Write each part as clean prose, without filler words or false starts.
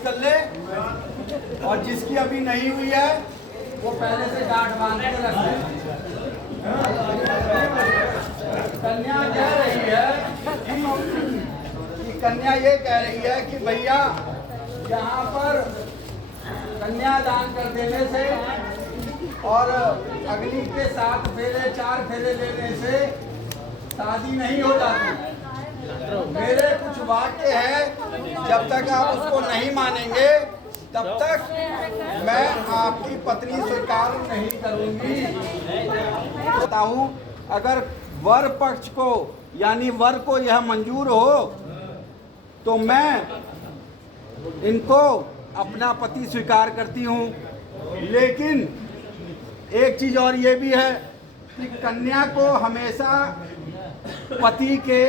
कर ले, और जिसकी अभी नहीं हुई है वो पहले से गांठ बांध के रख ले। कन्या कह रही है कि कन्या ये कह रही है कि भैया यहाँ पर कन्यादान कर देने से और अग्नि के 7 फेरे 4 फेरे लेने से शादी नहीं हो जाती। मेरे कुछ वाक्य है, जब तक आप उसको नहीं मानेंगे तब तक मैं आपकी पत्नी स्वीकार नहीं करूंगी। बताऊं, अगर वर पक्ष को यानी वर को यह मंजूर हो तो मैं इनको अपना पति स्वीकार करती हूं। लेकिन एक चीज और ये भी है कि कन्या को हमेशा पति के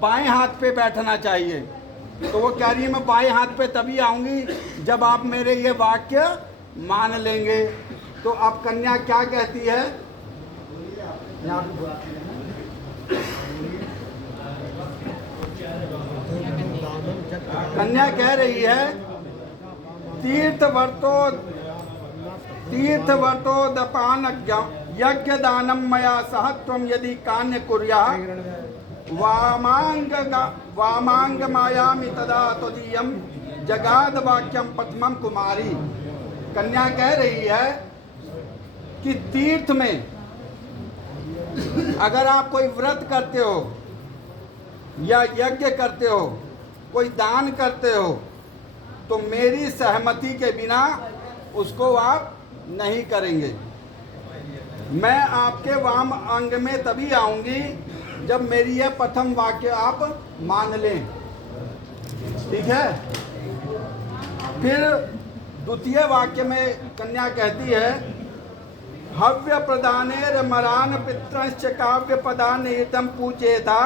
बाएं हाथ पे बैठना चाहिए। तो वो कह रही है मैं बाएं हाथ पे तभी आऊंगी जब आप मेरे ये वाक्य मान लेंगे। तो अब कन्या क्या कहती है? कन्या कह रही है तीर्थवर्तो दपान यज्ञ दानम मया सह त्वं यदि कान्य कुर्या वामांग मायामि तदा तदीयम जगाद वाक्यम पद्मम कुमारी। कन्या कह रही है कि तीर्थ में अगर आप कोई व्रत करते हो या यज्ञ करते हो, कोई दान करते हो, तो मेरी सहमति के बिना उसको आप नहीं करेंगे। मैं आपके वाम अंग में तभी आऊंगी जब मेरी यह प्रथम वाक्य आप मान लें। ठीक है। फिर द्वितीय वाक्य में कन्या कहती है हव्य प्रदानेर मरान पितृश्च काव्य पदानेतम पूजेता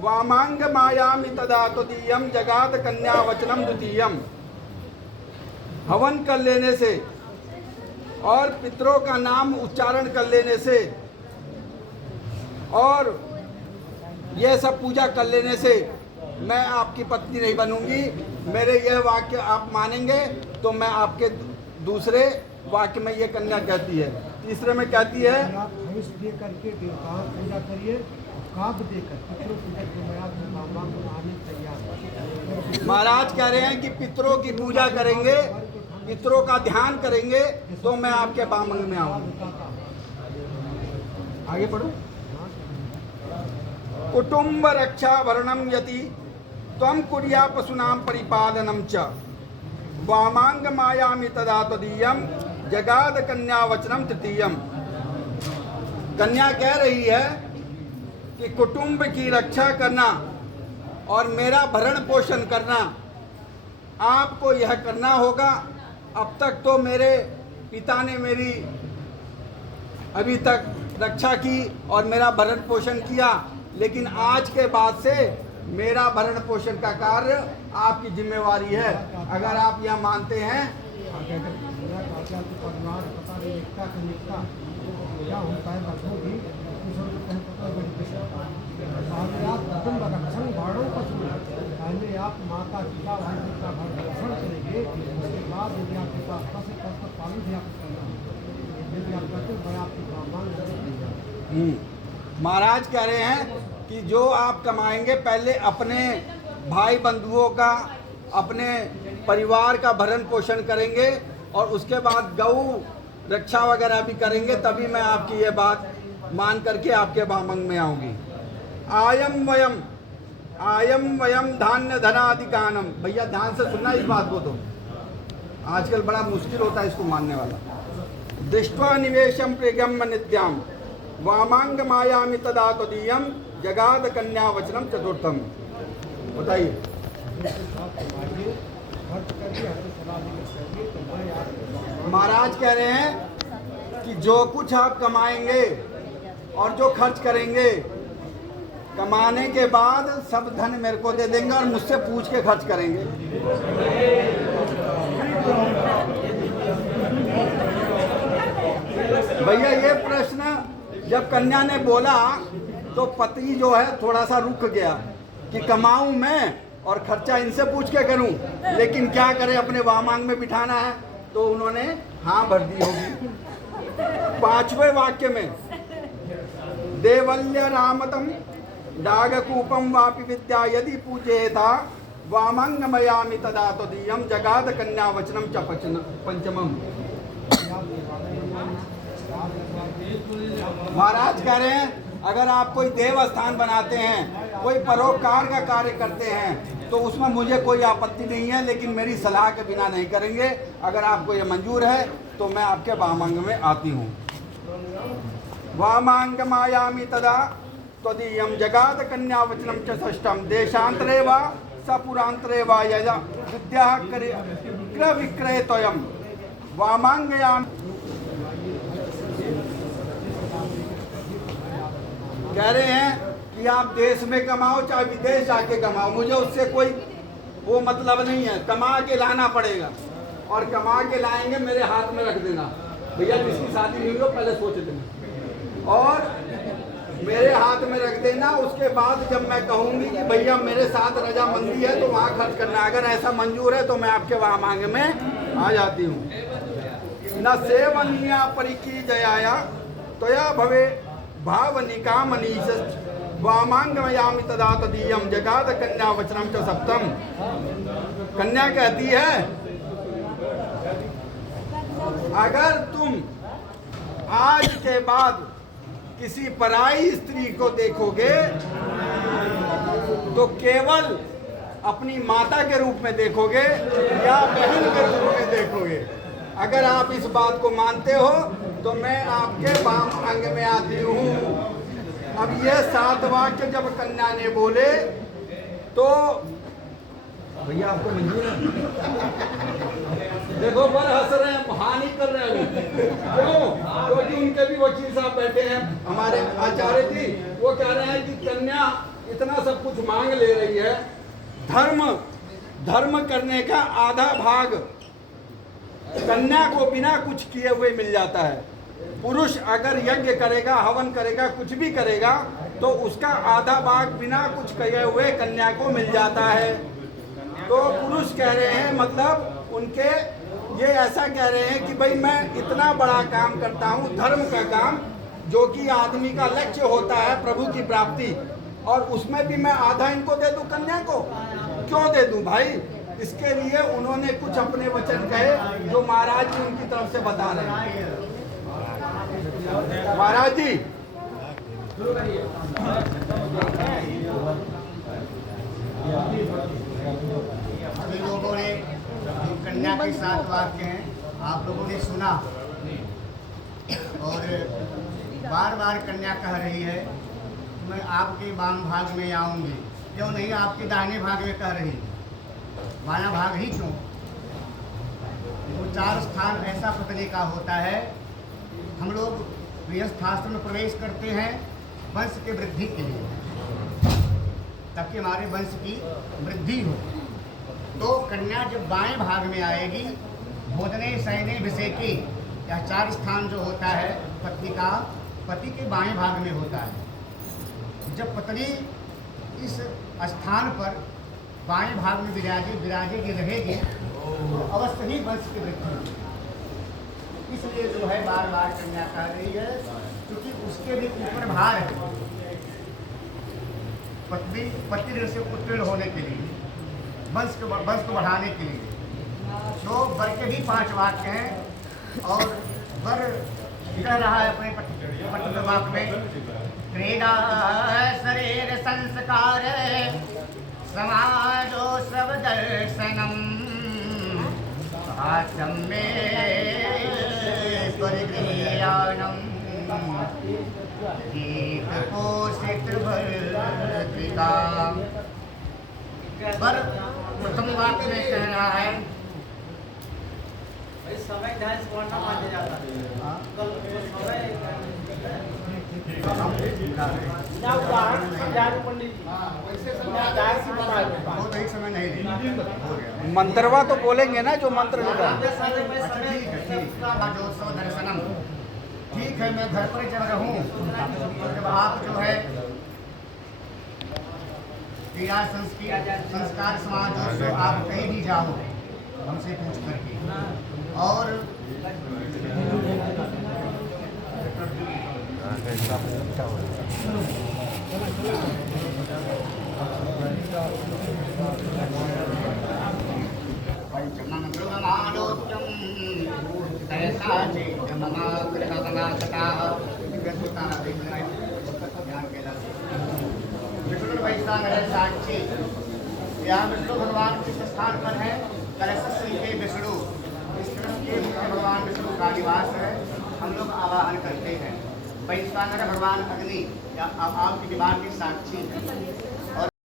वामांग मायामि तदा तदीयम जगाद कन्या वचनम द्वितीयम। हवन कर लेने से और पितरों का नाम उच्चारण कर लेने से और यह सब पूजा कर लेने से मैं आपकी पत्नी नहीं बनूंगी। मेरे यह वाक्य आप मानेंगे तो मैं आपके दूसरे वाक्य में ये कन्या कहती है। तीसरे में कहती है करके पूजा करिए, काव्य देकर महाराज कह रहे हैं कि पितरों की पूजा करेंगे, पितरों का ध्यान करेंगे तो मैं आपके बामंग में आऊंगा। आगे पढ़ो। कुटुंब रक्षा वर्णम यति त्वं कुर्या पशूनां परिपालनम च वामांग मायामि तदा तदीयम जगाद कन्या वचनम तृतीयम। कन्या कह रही है कि कुटुंब की रक्षा करना और मेरा भरण पोषण करना आपको यह करना होगा। अब तक तो मेरे पिता ने मेरी अभी तक रक्षा की और मेरा भरण पोषण किया, लेकिन आज के बाद से मेरा भरण पोषण का कार्य आपकी जिम्मेवारी है। अगर आप यह मानते हैं पहले आप माता पिता भाई का भरण पोषण करेंगे, उसके बाद यदि आपके पास पालन भी आपको करना है, यदि आप करते मैं आपकी महाराज कह रहे हैं कि जो आप कमाएंगे पहले अपने भाई बंधुओं का, अपने परिवार का भरण पोषण करेंगे और उसके बाद गौ रक्षा वगैरह भी करेंगे, तभी मैं आपकी ये बात मान करके आपके बामंग में आऊंगी। आयम वयम धान्य धनाधिकानम। भैया ध्यान से सुनना इस बात को, तो आजकल बड़ा मुश्किल होता है इसको मानने वाला। दृष्ट्वा निवेशम प्रेगम्य नित्याम वामांग मायामि तदा तदीयम जगाद कन्या वचनम चतुर्थम। बताइए। महाराज कह रहे हैं कि जो कुछ आप कमाएंगे और जो खर्च करेंगे, कमाने के बाद सब धन मेरे को दे देंगे और मुझसे पूछ के खर्च करेंगे। भैया ये प्रश्न जब कन्या ने बोला तो पति जो है थोड़ा सा रुक गया कि कमाऊं मैं और खर्चा इनसे पूछ के करूं, लेकिन क्या करें, अपने वामांग में बिठाना है तो उन्होंने हाँ भर दी होगी। 5वें वाक्य में देवल्य रामतम डागकूपम वापि विद्या यदि पूजेता वामंगमयामि तदा तदीयम जगाद कन्या वचनम च पंचमम। महाराज कह रहे हैं अगर आप कोई देव स्थान बनाते हैं, कोई परोपकार का कार्य करते हैं तो उसमें मुझे कोई आपत्ति नहीं है, लेकिन मेरी सलाह के बिना नहीं करेंगे। अगर आपको ये मंजूर है तो मैं आपके वामांग में आती हूँ। वामांगमायामि तदा त्वदीयं जगाद कन्या वचनम च षष्ठम देशांतरे वा सपुरांतरे वा यजा विद्या क्रय विक्रय त्वयं वामांगयाम। कह रहे हैं कि आप देश में कमाओ चाहे विदेश आके कमाओ, मुझे उससे कोई वो मतलब नहीं है। कमा के लाना पड़ेगा और कमा के लाएंगे मेरे हाथ में रख देना, भैया जिसकी शादी नहीं हुई हो पहले सोच देना और मेरे हाथ में रख देना। उसके बाद जब मैं कहूँगी कि भैया मेरे साथ रजामंदी है तो वहाँ खर्च करना। अगर ऐसा मंजूर है तो मैं आपके वहाँ मांग में आ जाती हूँ। न सेवनिया परिकी जयाया तया भवे भावनिका मनीष वामांगमयामि तदा तदीयम जगाद कन्या वचनम च सप्तम। कन्या कहती है अगर तुम आज के बाद किसी पराई स्त्री को देखोगे तो केवल अपनी माता के रूप में देखोगे या बहन के रूप में देखोगे। अगर आप इस बात को मानते हो तो मैं आपके वामांग में आती हूँ। अब ये 7 वाक्य जब कन्या ने बोले तो भैया आपको मंजूर है? देखो पर हंस रहे हैं, हानि कर रहे हैं। क्यों? क्योंकि उनके भी वकील साहब बैठे हैं, हमारे आचार्य जी, वो कह रहे हैं कि कन्या इतना सब कुछ मांग ले रही है, धर्म करने का आधा भाग कन्या को बिना कुछ किए हुए मिल जाता है। पुरुष अगर यज्ञ करेगा, हवन करेगा, कुछ भी करेगा तो उसका आधा भाग बिना कुछ किए हुए कन्या को मिल जाता है। तो पुरुष कह रहे हैं, मतलब उनके ये ऐसा कह रहे हैं कि भाई मैं इतना बड़ा काम करता हूँ, धर्म का काम, जो कि आदमी का लक्ष्य होता है प्रभु की प्राप्ति, और उसमें भी मैं आधा इनको दे दूं कन्या को। क्यों दे दूं भाई? इसके लिए उन्होंने कुछ अपने वचन कहे जो महाराज जी उनकी तरफ से बता रहे हैं। महाराज जी सभी लोगों ने जो कन्या के 7 वाक्य हैं आप लोगों ने सुना, और बार बार कन्या कह रही है मैं आपके वाम भाग में आऊंगी। क्यों नहीं आपके दाहिने भाग में कह रही, बायां भाग ही क्यों? वो 4 स्थान ऐसा पत्नी का होता है। हम लोग गृहस्थाश्रम में प्रवेश करते हैं वंश के वृद्धि के लिए, ताकि हमारे वंश की वृद्धि हो। तो कन्या जब बाएं भाग में आएगी, भोजने शयने विषेके, यह 4 स्थान जो होता है पत्नी का, पति के बाएं भाग में होता है। जब पत्नी इस स्थान पर बाएं भाग में विराजेगी रहेगी तो अवश्य ही वंश की वृद्धि होगी। इसलिए जो है बार बार कन्या कह रही है, क्योंकि उसके भी ऊपर भार है पति ऋण से उत्तीर्ण होने के लिए, वंश को बढ़ाने के लिए। तो वर के भी 5 वाक्य हैं और वर कह रहा है अपने पति वाक्य में, क्रीड़ा शरीर संस्कार समाजो सब दर्शनम हास्यम में परिगृह्यानम गीत पोषित भर्तृका। पर प्रथम वाक्य में कह रहा है समय माना जाता है समय नहीं। मंत्रवा तो बोलेंगे ना जो मंत्र होगा। जो दर्शनम, ठीक है मैं घर पर जब रहूं, जब आप जो है क्रिया संस्कार समाज दोस्तों, आप कहीं भी जाओ हमसे पूछ करके। और पंचमंगलमालोक्यं तयसा चेत् मम गृहवनासकाः विष्णु वैश्वानर साक्षी। यहाँ विष्णु भगवान किस स्थान पर है? कलशस्त्री के विष्णु, इस तरफ के मुख्य भगवान विष्णु का निवास है। हम लोग आवाहन करते हैं। वैश्वानर भगवान अग्नि आपकी दिमाग की साक्षी है। और